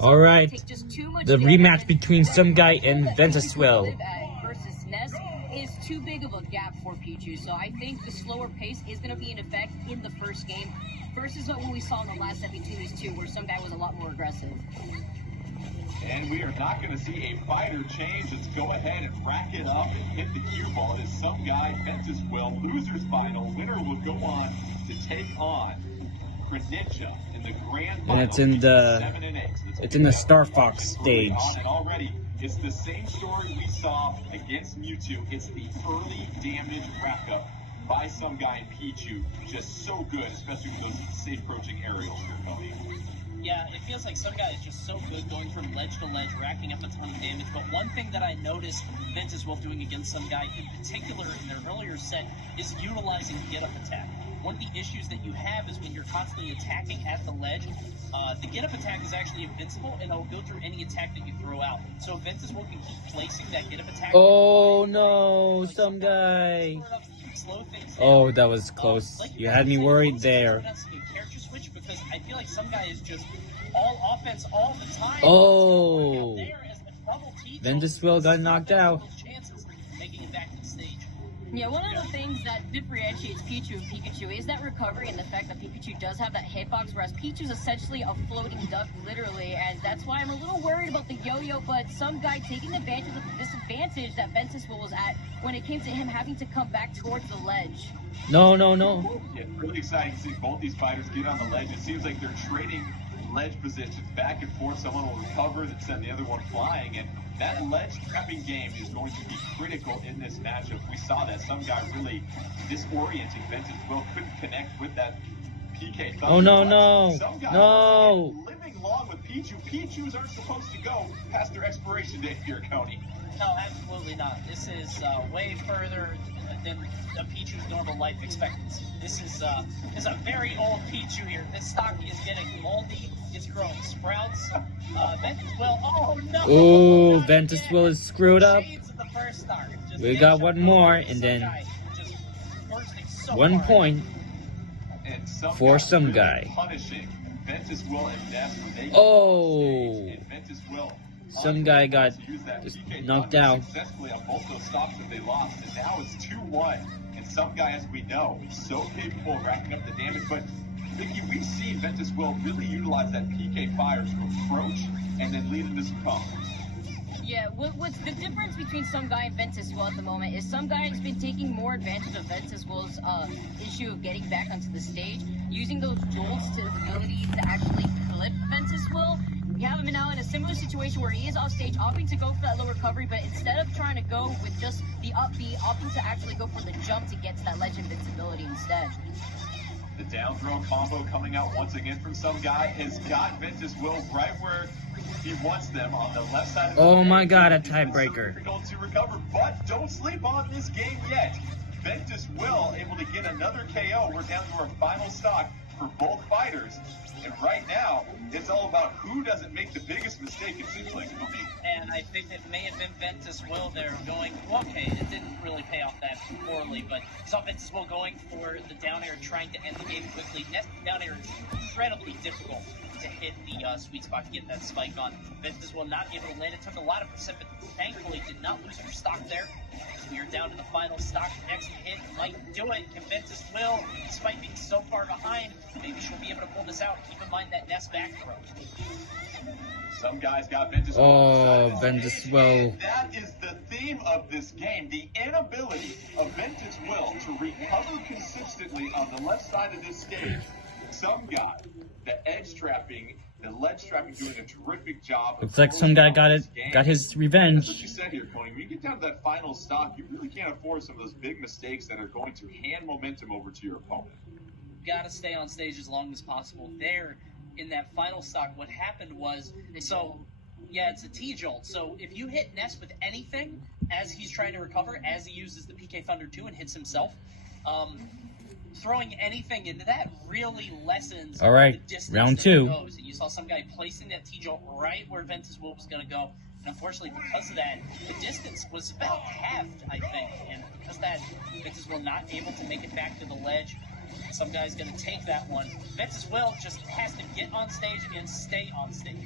All right, the rematch between Sumgai and Ventuswill. Versus Ness is too big of a gap for Pichu, so I think the slower pace is going to be in effect in the first game versus what we saw in the last set between these two, where Sumgai was a lot more aggressive. And we are not going to see a fighter change. Let's go ahead and rack it up and hit the cue ball. It is Sumgai Ventuswill. Losers final. Winner will go on to take on Rematch in the grand final. And it's in the Star Fox stage. And already, it's the same story we saw against Mewtwo. It's the early damage rack up by Sumgai and Pichu. Just so good, especially with those safe approaching aerials here, Cody. Yeah, it feels like Sumgai is just so good going from ledge to ledge, racking up a ton of damage. But one thing that I noticed Ventuswill doing against Sumgai, in particular in their earlier set, is utilizing get-up attack. One of the issues that you have is when you're constantly attacking at the ledge, the get-up attack is actually invincible, and it'll go through any attack that you throw out. So if Ventuswill can keep placing that get-up attack... Oh no, Sumgai! Oh, that was close. You had me worried there. Because I feel like Sumgai is just all offense all the time. Oh, Ventuswill got knocked out. Making it back to the stage. Yeah, one of the things that differentiates Pichu and Pikachu is that recovery and the fact that Pikachu does have that hitbox, whereas Pichu's essentially a floating duck, literally, and that's why I'm a little worried about the yo-yo, but Sumgai taking advantage of the disadvantage that Ventuswill was at when it came to him having to come back towards the ledge. No. Yeah, really exciting to see both these fighters get on the ledge. It seems like they're trading ledge positions back and forth. Someone will recover and send the other one flying, and that ledge trapping game is going to be critical in this matchup. We saw that Sumgai really disorienting Ventuswill, couldn't connect with that PK. Oh no. Living long with Pichu. Pichus aren't supposed to go past their expiration date here, Coney. No, absolutely not. This is way further than a Pichu's normal life expectancy. This is a very old Pichu here. This stock is getting moldy. It's growing sprouts. Ventuswill, oh no! Oh, Ventuswill is screwed up. We Just got one more, and then 1 point for Sumgai. Punishing Ventuswill and Ness. Oh, and Ventuswill Sumgai got just knocked out. Successfully on both those stops that they lost, and now it's 2-1. And Sumgai, as we know, is so capable of racking up the damage. But Vicky, we've seen Ventuswill really utilize that PK fire to approach and then lead into some combos. Yeah, what's the difference between Sumgai and Ventuswill at the moment is Sumgai has been taking more advantage of Ventuswill's issue of getting back onto the stage, using those jolts to his ability to actually flip Ventuswill. We have him now in a similar situation where he is off stage, opting to go for that low recovery, but instead of trying to go with just the up B, opting to actually go for the jump to get to that ledge invincibility instead. The down throw combo coming out once again from Sumgai has got Ventuswill right where he wants them on the left side of the Oh my god, a tiebreaker. Difficult to recover, but don't sleep on this game yet. Ventuswill able to get another KO. We're down to our final stock for both fighters. And right now, it's all about who doesn't make the biggest mistake, it seems like, for me. And I think it may have been Ventuswill there going, okay, it didn't really pay off that poorly, but saw Ventuswill going for the down air, trying to end the game quickly. Down air is incredibly difficult to hit the sweet spot to get that spike on. Ventuswill not able to land it, took a lot of percent, but thankfully did not lose her stock there. We are down to the final stock. Next hit might do it. Can Ventuswill, despite being so far behind, maybe she'll be able to pull this out. Keep in mind that Ness back throw. Some guys got Ventuswill. Oh, Ventuswill. And that is the theme of this game. The inability of Ventuswill to recover consistently on the left side of this stage. Sumgai, the edge trapping, the ledge trapping, doing a terrific job. Looks like Sumgai got his revenge. That's what you said here, Tony. When you get down to that final stock, you really can't afford some of those big mistakes that are going to hand momentum over to your opponent. Gotta stay on stage as long as possible. There, in that final stock, what happened was, so, yeah, it's a T-jolt. So if you hit Ness with anything as he's trying to recover, as he uses the PK Thunder 2 and hits himself, throwing anything into that really lessens the distance round that 2. It goes. And you saw Sumgai placing that T-jolt right where Ventuswill was going to go. And unfortunately, because of that, the distance was about halved, I think. And because of that, Ventuswill not able to make it back to the ledge. Sumgai's going to take that one. Ventuswill just has to get on stage and stay on stage.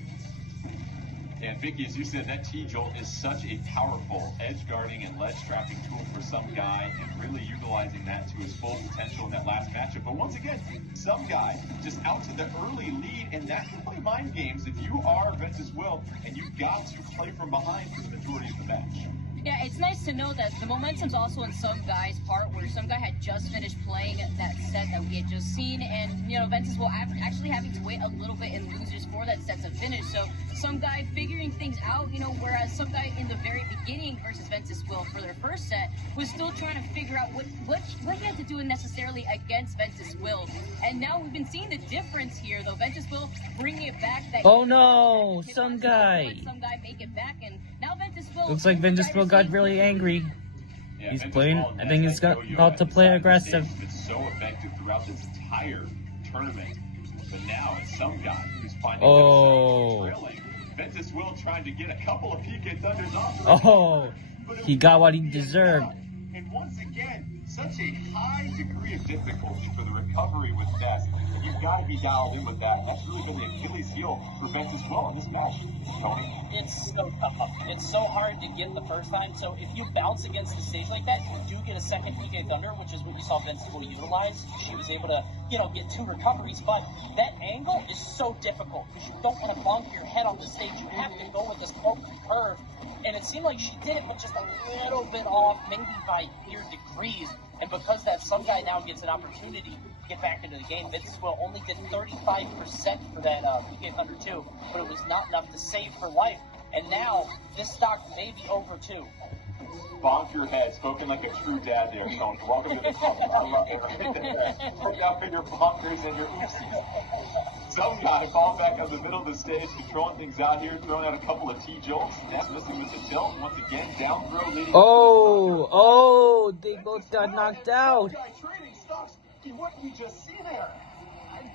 Vicky, as you said, that T-Jolt is such a powerful edge guarding and ledge trapping tool for some guy, and really utilizing that to his full potential in that last matchup. But once again, some guy just out to the early lead, and that can play mind games if you are Ventuswill, and you've got to play from behind for the majority of the match. Yeah, it's nice to know that the momentum's also in some guy's part, where some guy had just finished playing that set that we had just seen, and Ventuswill actually having to wait a little bit in losers for that set to finish. So some guy figuring things out, whereas some guy in the very beginning versus Ventuswill for their first set was still trying to figure out what he had to do necessarily against Ventuswill. And now we've been seeing the difference here, though. Ventuswill bringing it back. Oh no, some guy. Some guy make it back, and now Ventuswill. Looks like Ventuswill got really angry. Yeah, He's playing. I think he's about to play aggressive. It's so effective throughout this entire tournament, but now it's some guy who's finding trailing. Ventuswill trying to get a couple of PK Thunders off. Oh, he got what he deserved. And once again, such a high degree of difficulty for the recovery with Ness. You've got to be dialed in with that. And that's really been the Achilles heel for Ventuswill in this match, Tony. It's so tough. It's so hard to get the first time. So if you bounce against the stage like that, you do get a second PK Thunder, which is what you saw Ventuswill utilize. She was able to, get 2 recoveries, but that angle is so difficult because you don't want to bonk your head on the stage. You have to go with this open curve. And it seemed like she did it, but just a little bit off, maybe by mere degrees. And because that some guy now gets an opportunity to get back into the game, Ventuswill only did 35% for that PK Thunder 2, but it was not enough to save her life. And now this stock may be over too. Bonk your head, spoken like a true dad there, Tony. Welcome to the club. I love it right there. Look out for your bonkers and your oopsies. Some guy falls back on the middle of the stage, controlling things out here, throwing out a couple of T-Jolts. Ness missing with the tilt. Once again, down throw leading. Oh, they both got knocked out. Trading stocks. What did we just see there?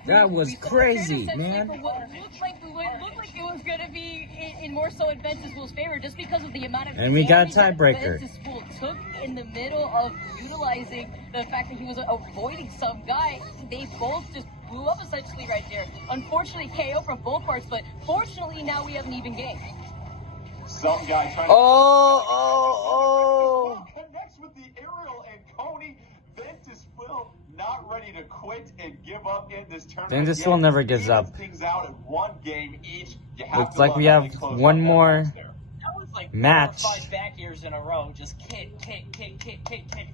That was crazy, man. It looked like it was going to be in more so in Ventuswill's favor, just because of the amount of. And we got a damage that tiebreaker. Ventuswill took in the middle of utilizing the fact that he was avoiding some guy. They both just blew up essentially right there. Unfortunately, KO from both parts, but fortunately now we have an even game. Some guy trying to. Connects with the aerial, and Coney Ventuswill not ready to quit and give up in this tournament. Ventuswill never gives up. Things out in one game each. Looks like we have one more Like match. 4 or 5 back airs in a row, just kick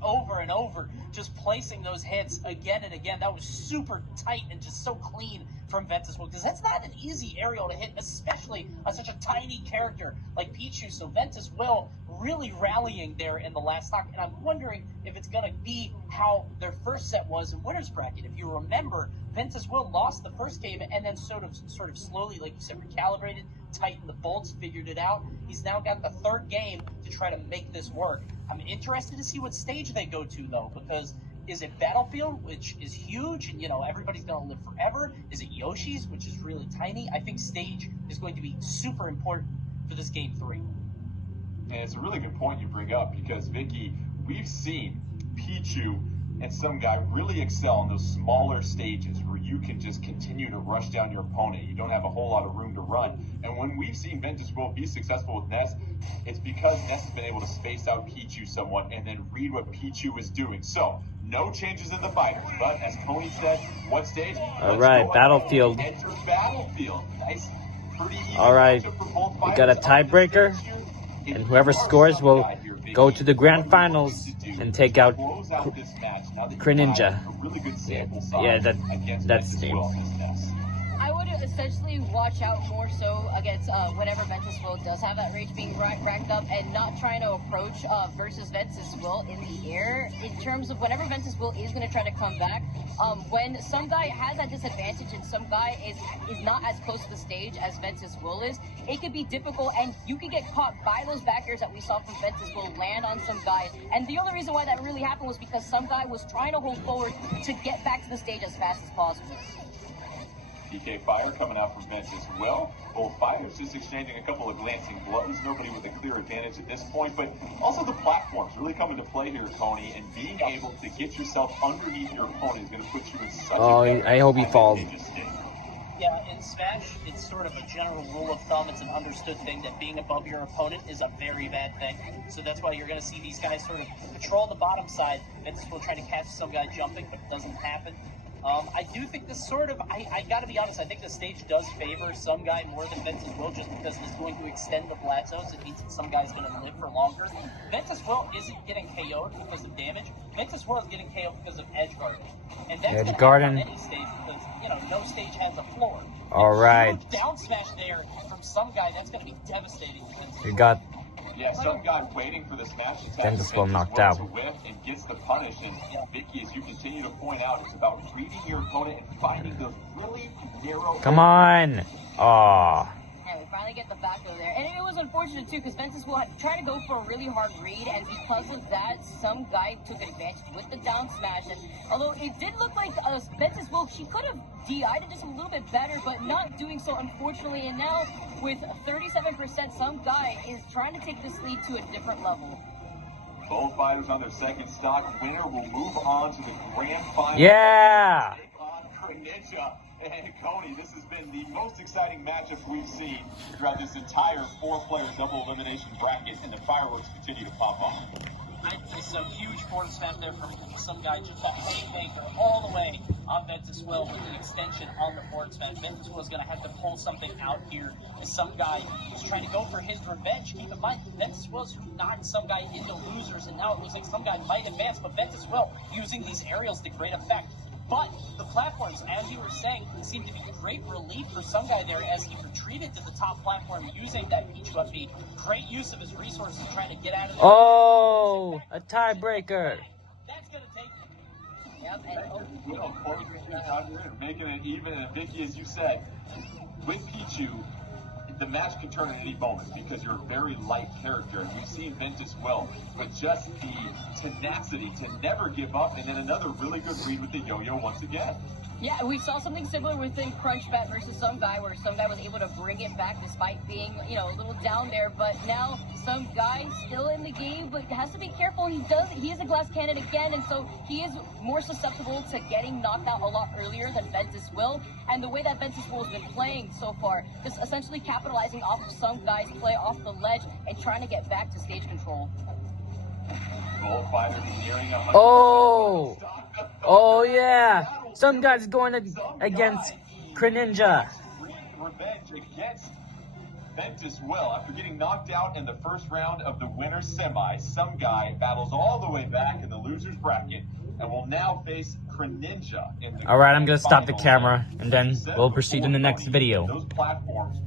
over and over, just placing those hits again and again. That was super tight and just so clean from Ventuswill, because that's not an easy aerial to hit, especially on such a tiny character like Pichu. So Ventuswill really rallying there in the last stock, and I'm wondering if it's going to be how their first set was in winner's bracket. If you remember, Ventuswill lost the first game and then sort of slowly, like you said, recalibrated, tightened the bolts, figured it out. He's now got the third game to try to make this work. I'm interested to see what stage they go to, though, because is it Battlefield, which is huge, and everybody's going to live forever? Is it Yoshi's, which is really tiny? I think stage is going to be super important for this game 3. And it's a really good point you bring up, because Vicky, we've seen Pichu and some guy really excel in those smaller stages where you can just continue to rush down your opponent. You don't have a whole lot of room to run. And when we've seen Ventuswill be successful with Ness, it's because Ness has been able to space out Pichu somewhat and then read what Pichu is doing. So, no changes in the fighters, but as Tony said, what stage? All right, Battlefield. Enter Battlefield. Nice, pretty even. All right, we got a tiebreaker, and whoever scores will go to the grand finals and take out Greninja. Yeah, that's the name. I would essentially watch out more so against whenever Ventuswill does have that rage being racked up, and not trying to approach versus Ventuswill in the air. In terms of whenever Ventuswill is going to try to come back, when some guy has that disadvantage and some guy is not as close to the stage as Ventuswill is, it could be difficult, and you can get caught by those back airs that we saw from Ventuswill land on some guys. And the only reason why that really happened was because some guy was trying to hold forward to get back to the stage as fast as possible. PK fire coming out from Ventuswill. Both fighters just exchanging a couple of glancing blows. Nobody with a clear advantage at this point, but also the platforms really come into play here, Tony, and being able to get yourself underneath your opponent is going to put you in such I hope he falls. state. Yeah, in Smash, it's sort of a general rule of thumb. It's an understood thing that being above your opponent is a very bad thing. So that's why you're going to see these guys sort of patrol the bottom side. Ventuswill trying to catch some guy jumping, but it doesn't happen. I do think this sort of, I got to be honest, I think the stage does favor some guy more than Ventuswill just because it's going to extend the flat zones. It means that some guy's going to live for longer. Ventuswill isn't getting KO'd because of damage. Ventuswill is getting KO'd because of edge guarding. And that's going to happen on any stage because, you know, no stage has a floor. All right. Down smash there from some guy, that's going to be devastating. We got some guy waiting for the smash attack. Ventuswill knocked out. To whip and gets the punish. And Vicky, as you continue to point out, it's about reading your opponent and finding those really narrow. Come on. Aw. Yeah, we finally get the back over there. And it was unfortunate, too, because Ventuswill had tried to go for a really hard read, and because of that, some guy took advantage with the down smash. And although it did look like Ventuswill, she could have DI'd it just a little bit better, but not doing so, unfortunately. And now, with 37%, some guy is trying to take this lead to a different level. Both fighters on their second stock. Winner will move on to the grand final. Yeah. Take on Greninja. And Coney, this has been the most exciting matchup we've seen throughout this entire four-player double elimination bracket, and the fireworks continue to pop off. It's a huge forward smash there from some guy, just a haymaker all the way on Ventuswill with the extension on the forward smash. Ventuswill is going to have to pull something out here as some guy is trying to go for his revenge. Keep in mind, Ventuswill's who knocked some guy into losers, and now it looks like some guy might advance, but Ventuswill using these aerials to great effect. But the platforms, as you were saying, seem to be great relief for some guy there as he retreated to the top platform using that P2FB. Great use of his resources trying to get out of there. Oh, a tiebreaker. That's going to take it. Yep, and Making it even. And Vicky, as you said, with Pichu, the match can turn at any moment because you're a very light character. And we've seen Ventuswill, but just the tenacity to never give up, and then another really good read with the yo-yo once again. yeah, we saw something similar within Crunch Bet versus some guy, where some guy was able to bring it back despite being, you know, a little down there. But now some guy still in the game, but has to be careful. He is a glass cannon again, and so he is more susceptible to getting knocked out a lot earlier than Ventuswill. And the way that Ventuswill has been playing so far, just essentially capitalizing off of some guy's play off the ledge and trying to get back to stage control. Both fighters nearing 100%. Oh yeah. Some guy's going against Greninja. Revenge against Ventuswill. After getting knocked out in the first round of the winner's semi, some guy battles all the way back in the loser's bracket and will now face Greninja in the All right, I'm going to stop the final. camera, and then we'll proceed in the next video. Those platforms